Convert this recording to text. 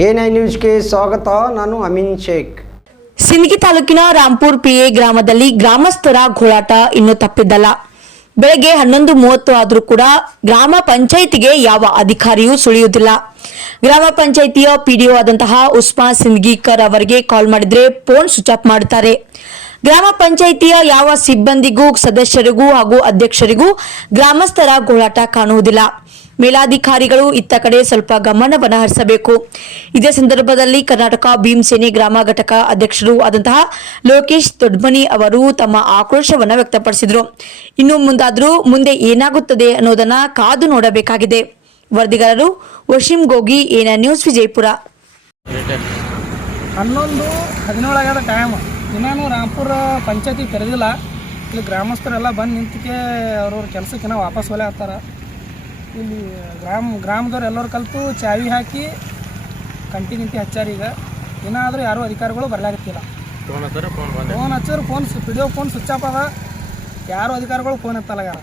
A9 ನ್ಯೂಸ್ಗೆ ಸ್ವಾಗತ. ನಾನು ಅಮೀನ್ ಶೇಖ್. ಸಿಂದಗಿ ತಾಲೂಕಿನ ರಾಂಪುರ್ ಪಿಎ ಗ್ರಾಮದಲ್ಲಿ ಗ್ರಾಮಸ್ಥರ ಗೋಳಾಟ ಇನ್ನೂ ತಪ್ಪಿದ್ದಲ್ಲ. ಬೆಳಗ್ಗೆ 11:30 ಆದರೂ ಕೂಡ ಗ್ರಾಮ ಪಂಚಾಯಿತಿಗೆ ಯಾವ ಅಧಿಕಾರಿಯೂ ಸುಳಿಯುವುದಿಲ್ಲ. ಗ್ರಾಮ ಪಂಚಾಯಿತಿಯ ಪಿಡಿಒ ಆದಂತಹ ಉಸ್ಮಾನ್ ಸಿಂದಗಿಕರ್ ಅವರಿಗೆ ಕಾಲ್ ಮಾಡಿದ್ರೆ ಫೋನ್ ಸ್ವಿಚ್ ಆಫ್ ಮಾಡುತ್ತಾರೆ. ಗ್ರಾಮ ಪಂಚಾಯಿತಿಯ ಯಾವ ಸಿಬ್ಬಂದಿಗೂ, ಸದಸ್ಯರಿಗೂ ಹಾಗೂ ಅಧ್ಯಕ್ಷರಿಗೂ ಗ್ರಾಮಸ್ಥರ ಗೋಳಾಟ ಕಾಣುವುದಿಲ್ಲ. ಮೇಲಾಧಿಕಾರಿಗಳು ಇತ್ತ ಕಡೆ ಸ್ವಲ್ಪ ಗಮನವನ್ನು ಹರಿಸಬೇಕು. ಇದೇ ಸಂದರ್ಭದಲ್ಲಿ ಕರ್ನಾಟಕ ಭೀಮಸೇನೆ ಗ್ರಾಮ ಘಟಕ ಅಧ್ಯಕ್ಷರು ಆದಂತಹ ಲೋಕೇಶ್ ದೊಡ್ಮನಿ ಅವರು ತಮ್ಮ ಆಕ್ರೋಶವನ್ನು ವ್ಯಕ್ತಪಡಿಸಿದರು. ಇನ್ನು ಮುಂದೆ ಏನಾಗುತ್ತದೆ ಅನ್ನೋದನ್ನ ಕಾದು ನೋಡಬೇಕಾಗಿದೆ. ವರದಿಗಾರರು ವಶೀಂ ಗೋಗಿ, A9 ನ್ಯೂಸ್, ವಿಜಯಪುರ. 11:17 ಟೈಮ್. ಇನ್ನೂ ರಾಂಪುರ ಪಂಚಾಯತಿ ತೆರೆದಿಲ್ಲ. ಇಲ್ಲಿ ಗ್ರಾಮಸ್ಥರೆಲ್ಲ ಬಂದು ನಿಂತಿಗೆ ಅವ್ರವ್ರ ಕೆಲಸಕ್ಕೆ ವಾಪಸ್ ಹೊಲೆ ಆಗ್ತಾರೆ. ಇಲ್ಲಿ ಗ್ರಾಮದವ್ರು ಎಲ್ಲರೂ ಕಲಿತು ಚಾವಿ ಹಾಕಿ ಕಂಟಿ ಹಚ್ಚಾರ. ಈಗ ಏನಾದರೂ ಯಾರೂ ಅಧಿಕಾರಿಗಳು ಬರಲಾಗತ್ತಿಲ್ಲ. ಫೋನ್ ಹಚ್ಚಿದ್ರೆ ಪಿಡಿಒ ಫೋನ್ ಸ್ವಿಚ್ ಆಫ್ ಅದ. ಯಾರು ಅಧಿಕಾರಿಗಳು ಫೋನ್ ಎತ್ತಲ್ಲ. ಯಾರು